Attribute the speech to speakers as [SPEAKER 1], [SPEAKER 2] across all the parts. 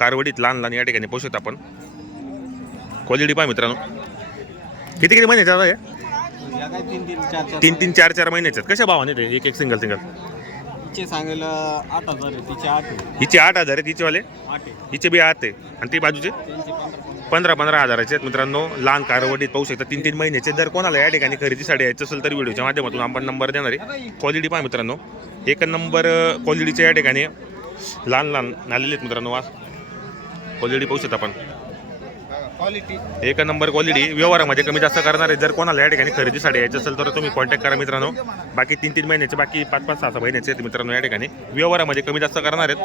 [SPEAKER 1] कारवडीत लहान लहान या ठिकाणी पोहोचू शकतो आपण. क्वालिटी पहा मित्रांनो. किती किती महिन्याच्या आता हे?
[SPEAKER 2] तीन तीन चार चार
[SPEAKER 1] तीन तीन चार चार महिन्याचे आहेत. कशा भावाने ते? एक एक सिंगल सिंगल
[SPEAKER 2] तिचे सांगेल आठ हजार आहे. तिचे आठ आहे.
[SPEAKER 1] हिचे आठ हजार आहेत हिचेवाले?
[SPEAKER 2] आहे.
[SPEAKER 1] हिचे बी आठ आहे. आणि ती बाजूचे?
[SPEAKER 2] पंधरा
[SPEAKER 1] पंधरा. हजाराचे आहेत मित्रांनो. लहान कारवडीत पाहू शकता तीन तीन महिन्याचे जर कोणाला या ठिकाणी खरेदीसाठी यायचं असेल तर व्हिडिओच्या माध्यमातून आपण नंबर देणार आहे. क्वालिटी पहा मित्रांनो. एक नंबर क्वालिटीच्या या ठिकाणी लहान लहान आलेले आहेत मित्रांनो. वास क्वालिटी पाहू शकता आपण.
[SPEAKER 2] क्वालिटी
[SPEAKER 1] एक नंबर क्वालिटी व्यवहारामध्ये कमी जास्त करणार आहे जर कोणाला या ठिकाणी खरेदीसाठी यायचं असेल तर तुम्ही कॉन्टॅक्ट करा मित्रांनो. बाकी तीन तीन महिन्याचे बाकी पाच पाच सहा सहा महिन्याचे आहेत मित्रांनो या ठिकाणी. व्यवहारामध्ये कमी जास्त करणार आहेत.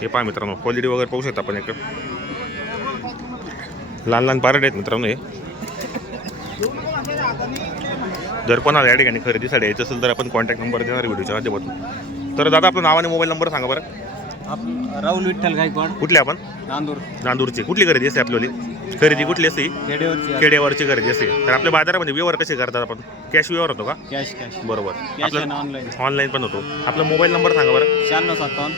[SPEAKER 1] हे पहा मित्रांनो क्वालिटी वगैरे पाहू शकता आपण एक. लहान लहान पारड आहेत मित्रांनो हे. जर कोणाला या ठिकाणी खरेदीसाठी यायचं असेल तर आपण कॉन्टॅक्ट नंबर देणार व्हिडिओच्या माध्यमातून. तर दादा आपलं नाव आणि मोबाईल नंबर सांगा बरं.
[SPEAKER 2] आपण राहुल विठ्ठल गायकवाड.
[SPEAKER 1] कुठले आपण?
[SPEAKER 2] नांदूर.
[SPEAKER 1] नांदूरची. कुठली खरेदी असते आपल्याली खरेदी कुठली असते?
[SPEAKER 2] खेडेवरची
[SPEAKER 1] खेड्यावरची खरेदी असते. तर आपल्या बाजारामध्ये व्यवहार कसे करतात आपण? कॅश व्यवहार होतो का?
[SPEAKER 2] कॅश कॅश
[SPEAKER 1] बरोबर. आपलं
[SPEAKER 2] ऑनलाईन
[SPEAKER 1] ऑनलाईन पण होतो. आपला मोबाईल नंबर सांगा बरं.
[SPEAKER 2] शहाण्णव सत्तावन्न.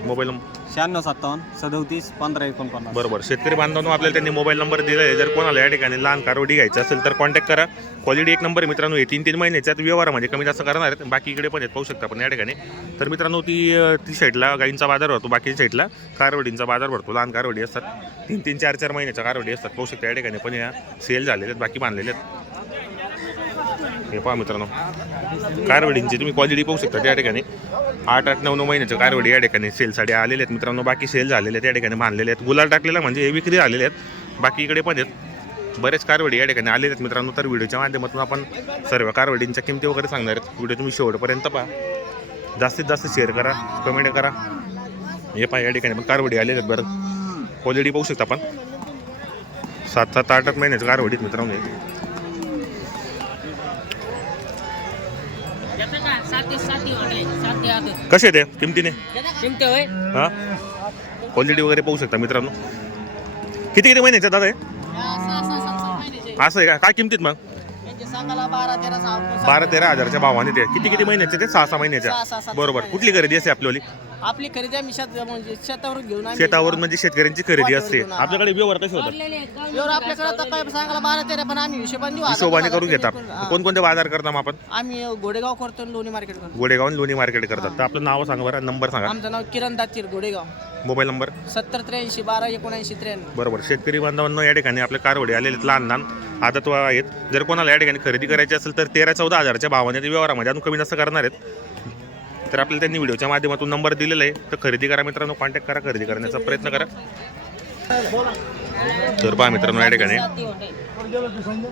[SPEAKER 1] Mobile number?
[SPEAKER 2] शहाण्णव सत्तावन्न सदोतीस पंधरा एकोणपन्नास.
[SPEAKER 1] बरोबर. शेतकरी बांधवांनो आपल्याला त्यांनी मोबाईल नंबर दिला आहे. जर कोणाला या ठिकाणी लहान कारवडी घ्यायचं असेल तर कॉन्टॅक्ट करा. क्वालिटी एक नंबर आहे मित्रांनो. हे तीन तीन महिन्याच्यात व्यवहारामध्ये कमी जास्त करणार आहेत. बाकी इकडे पण आहेत. पाहू शकता आपण या ठिकाणी. तर मित्रांनो ती ती साईडला गाईंचा बाजार भरतो. बाकी साईडला कारवडींचा बाजार भरतो. लहान कारवडी असतात. तीन तीन चार चार महिन्याच्या कारवडी असतात. पाहू शकता या ठिकाणी पण या सेल झालेले आहेत. बाकी बांधलेले आहेत. हे पहा मित्रांनो. कारवडींची तुम्ही क्वालिटी पाहू शकता त्या ठिकाणी. आठ आठ नऊ नऊ महिन्याच्या कारवडी या ठिकाणी सेलसाठी आलेले आहेत. मित्रांनो बाकी सेल झालेले आहेत या ठिकाणी बांधलेले आहेत. गुलाल टाकलेला म्हणजे हे विक्री झालेले आहेत. बाकी इकडे पण आहेत. बरेच कारवडी या ठिकाणी आलेले आहेत मित्रांनो. तर व्हिडिओच्या माध्यमातून आपण सर्व कारवडींच्या किमती वगैरे सांगणार आहेत. व्हिडिओ तुम्ही शेवटपर्यंत पहा. जास्तीत जास्त शेअर करा कमेंट करा. हे पहा या ठिकाणी पण कारवडी आलेले आहेत बरं. क्वालिटी पाहू शकता आपण. सात सात आठ आठ महिन्याच्या कारवडीत मित्रांनो हे. कसे ते किमतीने?
[SPEAKER 3] होय?
[SPEAKER 1] हा? क्वालिटी वगैरे पाहू शकता मित्रांनो. किती किती महिन्याचे दादा हे? असं आहे का? काय किमतीत मग?
[SPEAKER 3] बारा तेरा
[SPEAKER 1] हजारच्या भावाने ते. किती किती महिन्याचे ते? सहा सहा महिन्याच्या. बरोबर. कुठली खरेदी असते आपल्याली
[SPEAKER 3] आपली खरेदी आम्ही शेत म्हणजे शेतावरून घेऊन आम्ही-
[SPEAKER 1] शेतावरून म्हणजे शेतकऱ्यांची खरेदी असते. आपल्याकडे व्यवहार कसे होतात.
[SPEAKER 3] एवढं आपल्याकडे आता काय सांगायला बारा तेरा पण आम्ही हिशोबाने देऊ.
[SPEAKER 1] हिशोबाने करून घेतात
[SPEAKER 3] हा.
[SPEAKER 1] कोणकोणते बाजार करता आपण?
[SPEAKER 3] आम्ही गोडेगाव करतो आणि लोणी मार्केट करतो.
[SPEAKER 1] गोडेगाव आणि लोणी मार्केट करतात. तर आपलं नाव सांगा बरं नंबर सांगा.
[SPEAKER 3] आमचं नाव किरण दातीर गोडेगाव
[SPEAKER 1] मोबाईल नंबर?
[SPEAKER 3] सत्तर त्र्याऐंशी बारा एकोणऐंशी त्र्याण्णव.
[SPEAKER 1] बरोबर. शेतकरी बांधवांना या ठिकाणी आपले कारवडे आलेले आहेत लहान लहान आदत आहेत. जर कोणाला या ठिकाणी खरेदी करायची असेल तर तेरा चौदा हजारच्या भावाने ते व्यवहारामध्ये अजून कमी जास्त करणार आहेत. तर आपल्याला त्यांनी व्हिडिओच्या माध्यमातून नंबर दिलेला आहे. तर खरेदी करा मित्रांनो कॉन्टॅक्ट करा खरेदी करण्याचा प्रयत्न करा. तर पहा मित्रांनो या ठिकाणी.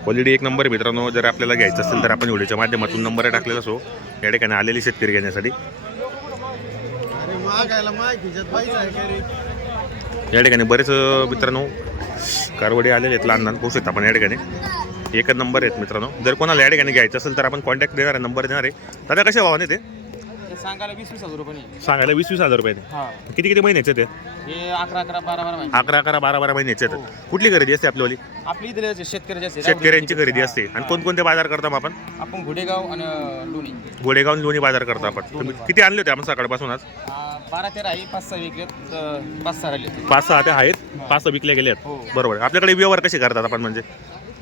[SPEAKER 1] क्वालिटी एक नंबर मित्रांनो. जर आपल्याला घ्यायचं असेल तर आपण व्हिडिओच्या माध्यमातून नंबर टाकलेला असो. या ठिकाणी आलेली शेतकरी घेण्यासाठी. या ठिकाणी बरेच मित्रांनो कारवडी आलेले आहेत लहान लहान पोहोचू शकता आपण या ठिकाणी. एकच नंबर आहेत मित्रांनो. जर कोणाला या ठिकाणी घ्यायचं असेल तर आपण कॉन्टॅक्ट देणार आहे नंबर देणार आहे. दादा कशा भावाने ते?
[SPEAKER 2] हे सांगायला वीस वीस हजार रुपये
[SPEAKER 1] सांगायला वीस वीस हजार रुपये
[SPEAKER 2] हा.
[SPEAKER 1] किती किती महिन्याचे ते?
[SPEAKER 2] हे अकरा अकरा बारा बारा महिने.
[SPEAKER 1] अकरा अकरा बारा बारा महिन्याचे आहेत. कुठली खरेदी असते आपल्यावाली
[SPEAKER 2] आपली इथे शेतकरी असते
[SPEAKER 1] शेतकऱ्यांची खरेदी असते. आणि कोणकोणते बाजार करता मग आपण?
[SPEAKER 2] आपण घोडेगाव आणि लोणी.
[SPEAKER 1] गोडेगाव आणि लोणी बाजार करतो आपण. तुम्ही किती आणले होते आपण सकाळपासून आज?
[SPEAKER 2] आ, बारा तेरा आहे पाच सहा विकलेत अ, पाच सहा राहिले
[SPEAKER 1] पाच सहा ते आहेत पाच सहा विकले गेले
[SPEAKER 2] हो.
[SPEAKER 1] आहेत बरोबर. आपल्याकडे व्यवहार कसे करतात आपण म्हणजे?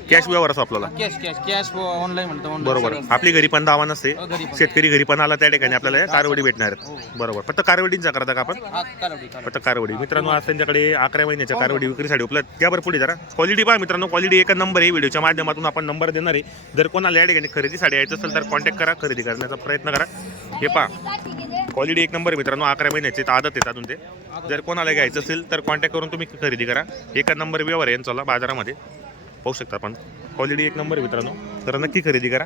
[SPEAKER 1] कॅश व्यवहार असतो आपल्याला.
[SPEAKER 2] कॅश कॅश कॅश ऑनलाईन म्हणतो online
[SPEAKER 1] बरोबर.
[SPEAKER 2] सगळं.
[SPEAKER 1] आपली घरी पण दावा नसते.
[SPEAKER 2] हो, घरी पण.
[SPEAKER 1] शेतकरी घरी पण आला त्या ठिकाणी आपल्याला कारवडी भेटणार. आहेत बरोबर. फक्त कारवडींचा करता का आपण?
[SPEAKER 2] हा.
[SPEAKER 1] फक्त कारवडी. मित्रांनो आज त्यांच्याकडे अकरा महिन्याच्या कारवडी विक्रीसाठी उपलब्ध. त्यावर पुढे जरा. क्वालिटी पहा मित्रांनो. क्वालिटी एक नंबर आहे. व्हिडिओच्या माध्यमातून आपण नंबर देणार आहे. जर कोणाला या ठिकाणी खरेदीसाठी यायचं असेल तर कॉन्टॅक्ट करा. खरेदी करण्याचा प्रयत्न करा. हे पहा. क्वालिटी एक नंबर आहे मित्रांनो. अकरा महिन्याचे तर आदत आहेत अजून ते. जर कोणाला घ्यायचं असेल तर कॉन्टॅक्ट करून तुम्ही खरेदी करा. एक नंबर व्यवहार आहे यांचा बाजारामध्ये. पाहू शकता आपण. क्वालिटी एक नंबर मित्रांनो. तर नक्की खरेदी करा.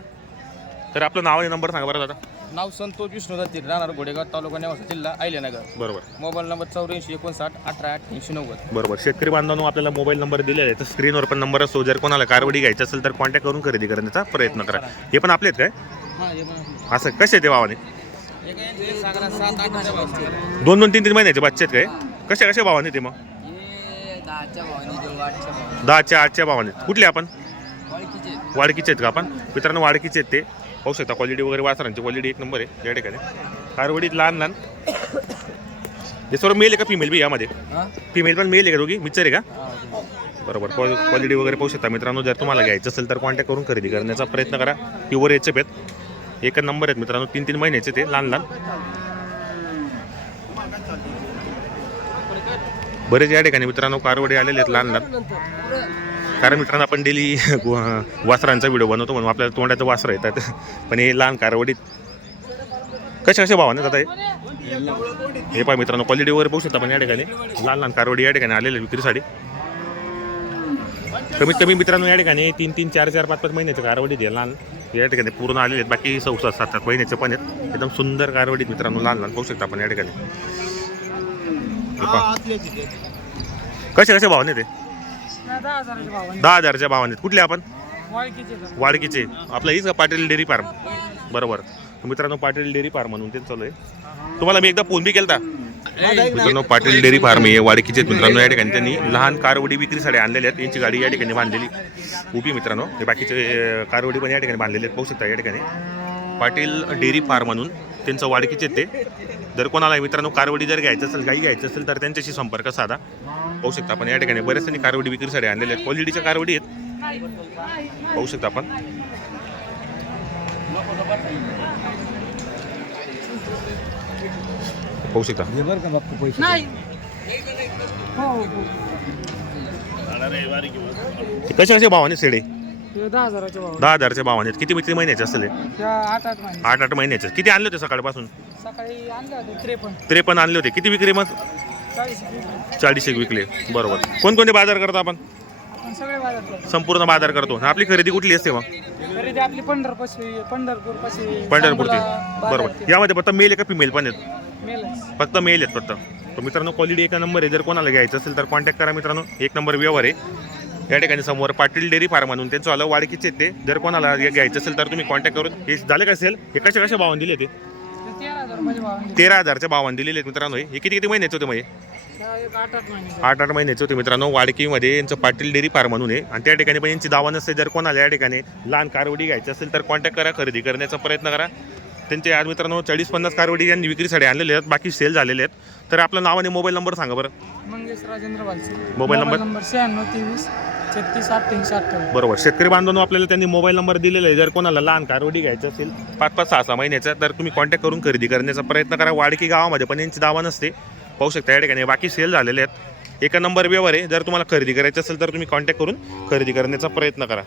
[SPEAKER 1] तर आपलं नाव आणि नंबर सांगा बरं दादा.
[SPEAKER 2] नाव संतोष विष्णू दत्तीर राहणार घोडेगाव तालुका नेवासा जिल्हा आयलेनगर
[SPEAKER 1] बरोबर.
[SPEAKER 2] मोबाईल नंबर चौऱ्याऐंशी एकोणसाठ अठरा अठ्ठ्याऐंशी नव्वद.
[SPEAKER 1] बरोबर. शेतकरी बांधवांनो आपल्याला मोबाईल नंबर दिलेला आहे. तर स्क्रीनवर पण नंबर असतो जर कोणाला कारवडी घ्यायची असेल तर कॉन्टॅक्ट करून खरेदी करण्याचा प्रयत्न करा. हे पण आपले आहेत काय?
[SPEAKER 2] हा हे पण
[SPEAKER 1] असं कसे ते भावाने?
[SPEAKER 2] एक आहे सांगायला सात आठ हजार भाव
[SPEAKER 1] दोन दोन तीन तीन महिन्याचे बच्चे आहेत काय? कशा कशा भावाने ते मग?
[SPEAKER 2] हे दहाच्या भावाने देऊ आठच्या भावाने.
[SPEAKER 1] दहाच्या आठच्या भावाने. कुठले आपण? वाडकीचे आहेत. का आपण? मित्रांनो वाडकीचे आहेत ते. पाहू शकता क्वालिटी वगैरे वासरांची क्वालिटी एक नंबर आहे या ठिकाणी. कारवडीत लहान लहान. हे सर्व मेल आहे का फिमेल बी यामध्ये? फिमेल पण मेल आहे का दोघी? मिक्सर आहे का. बरोबर क्वाल क्वालिटी वगैरे पाहू शकता मित्रांनो जर तुम्हाला घ्यायचं असेल तर कॉन्टॅक्ट करून खरेदी करण्याचा प्रयत्न करा. प्युअर याचे आहेत. एकच नंबर आहेत मित्रांनो तीन तीन महिन्याचे ते लहान लहान. बरेच या ठिकाणी मित्रांनो कारवडे आलेले आहेत लहान लहान. कारण मित्रांनो आपण डेली वासरांचा व्हिडिओ बनवतो म्हणून आपल्याला तोंडाचं वासर येतात. पण हे लहान कारवडीत कशा कशा भावाने जात आहे हे? पहा मित्रांनो क्वालिटी वगैरे पाहू शकता आपण या ठिकाणी. लहान लहान कारवडी या ठिकाणी आलेले विक्रीसाठी. कमीत कमी मित्रांनो या ठिकाणी तीन तीन चार चार पाच पाच महिन्याचे कारवडी आहेत लहान. या ठिकाणी पूर्ण आलेले आहेत. बाकी सौ सात सात सात महिन्याचे पण आहेत. एकदम सुंदर कारवडीत मित्रांनो लहान लहान. पाहू शकता आपण या ठिकाणी. हे पहा. कसे कसे भावाने ते?
[SPEAKER 3] दहा हजाराचे भाव
[SPEAKER 1] दहा हजारच्या भावाने आहेत. कुठले आपण?
[SPEAKER 3] वाळकीचे
[SPEAKER 1] वाडकीचे आपलं हीच का पाटील डेअरी फार्म? बरोबर. तर मित्रांनो पाटील डेअरी फार्म म्हणून ते चालू आहे. तुम्हाला मी एकदा फोन बी केलता? मित्रांनो पाटील डेअरी फार्म आहे वाडकीचे आहेत. मित्रांनो या ठिकाणी त्यांनी लहान कारवडी विक्रीसाठी आणलेल्या आहेत. यांची गाडी या ठिकाणी बांधलेली. उभी मित्रांनो. हे बाकीचे अं, कारवडी पण या ठिकाणी बांधलेले आहेत. पाहू शकता या ठिकाणी. पाटील डेअरी फार्म म्हणून त्यांचं वाडकीचे ते जर कोणाला मित्रांनो कारवडी जर घ्यायचं असेल गाई घ्यायचं असेल तर त्यांच्याशी संपर्क साधा. पाहू शकता आपण या ठिकाणी बरेच त्यांनी कारवडी विक्रीसाठी आणलेले आहेत. क्वालिटीच्या कारवडी आहेत. पाहू शकता आपण. पाहू शकता.
[SPEAKER 3] नाही.
[SPEAKER 1] कसे कसे भावाने सेडे
[SPEAKER 3] दहा हजाराचे भाव
[SPEAKER 1] दहा हजारच्या भावाने आहेत. किती किती महिन्याचे?
[SPEAKER 3] त्या आठ आठ महिने.
[SPEAKER 1] आठ आठ महिन्याचे किती आणले होते सकाळपासून?
[SPEAKER 3] सकाळी आणले होते त्रेपन्न.
[SPEAKER 1] त्रेपन्न आणले होते. किती विक्री मग?
[SPEAKER 3] चाळीस
[SPEAKER 1] चाळीस एक विकले. बरोबर. कोणकोणते बाजार करतो आपण?
[SPEAKER 3] आपण सगळे बाजार करतो.
[SPEAKER 1] संपूर्ण बाजार करतो. आपली खरेदी कुठली असते मग?
[SPEAKER 3] खरेदी आपली पंढरपाशी पंढरपूर पाशी
[SPEAKER 1] पंढरपूरची बरोबर. यामध्ये फक्त मेल आहे का फिमेल पण आहेत?
[SPEAKER 3] मेलच.
[SPEAKER 1] फक्त मेल आहेत फक्त. तर मित्रांनो क्वालिटी एका नंबर आहे. जर कोणाला घ्यायचं असेल तर कॉन्टॅक्ट करा मित्रांनो. एक नंबर व्यवहार आहे. या ठिकाणी समोर पाटील डेअरी फार्म म्हणून त्यांचं आलं वाडकीचे ते. जर कोणाला घ्यायचं असेल तर तुम्ही कॉन्टॅक्ट करून हे झालं का असेल हे कशा कशा भावाने दिले ते?
[SPEAKER 3] तेरा
[SPEAKER 1] हजारच्या भावान दिलेले आहेत मित्रांनो हे. किती किती महिन्याचे होते म्हणजे
[SPEAKER 3] आठ आठ
[SPEAKER 1] आठ आठ महिन्याचे होते मित्रांनो. वाडकीमध्ये यांचं पाटील डेअरी फार्म म्हणून आहे. आणि त्या ठिकाणी पण यांची दावा नसते. जर कोणाला या ठिकाणी लहान कारवडी घ्यायची असेल तर कॉन्टॅक्ट करा खरेदी करण्याचा प्रयत्न करा. त्यांचे आज मित्रांनो चाळीस पन्नास कारवडी यांनी विक्रीसाठी आणलेले आहेत. बाकी सेल झालेले आहेत. तर आपलं नाव आणि मोबाईल नंबर सांगा बरं.
[SPEAKER 3] Rajendra Balse
[SPEAKER 1] mobile
[SPEAKER 3] number? शहाण्णव तेवीस छत्तीस अठ्ठ्याऐंशी अठ्ठावन्न.
[SPEAKER 1] बरोबर. शेतकरी बांधवांनो आपल्याला त्यांनी मोबाईल नंबर दिलेला आहे. जर कोणाला लहान कारवडी घ्यायचं असेल पाच पाच सहा सहा महिन्याचा तर तुम्ही कॉन्टॅक्ट करून खरेदी करण्याचा प्रयत्न करा. वाडकी गावामध्ये पण यांची दावा नसते पाहू शकता या ठिकाणी. बाकी सेल झालेले आहेत. एका नंबर व्यवहार आहे. जर तुम्हाला खरेदी करायचं असेल तर तुम्ही कॉन्टॅक्ट करून खरेदी करण्याचा प्रयत्न करा.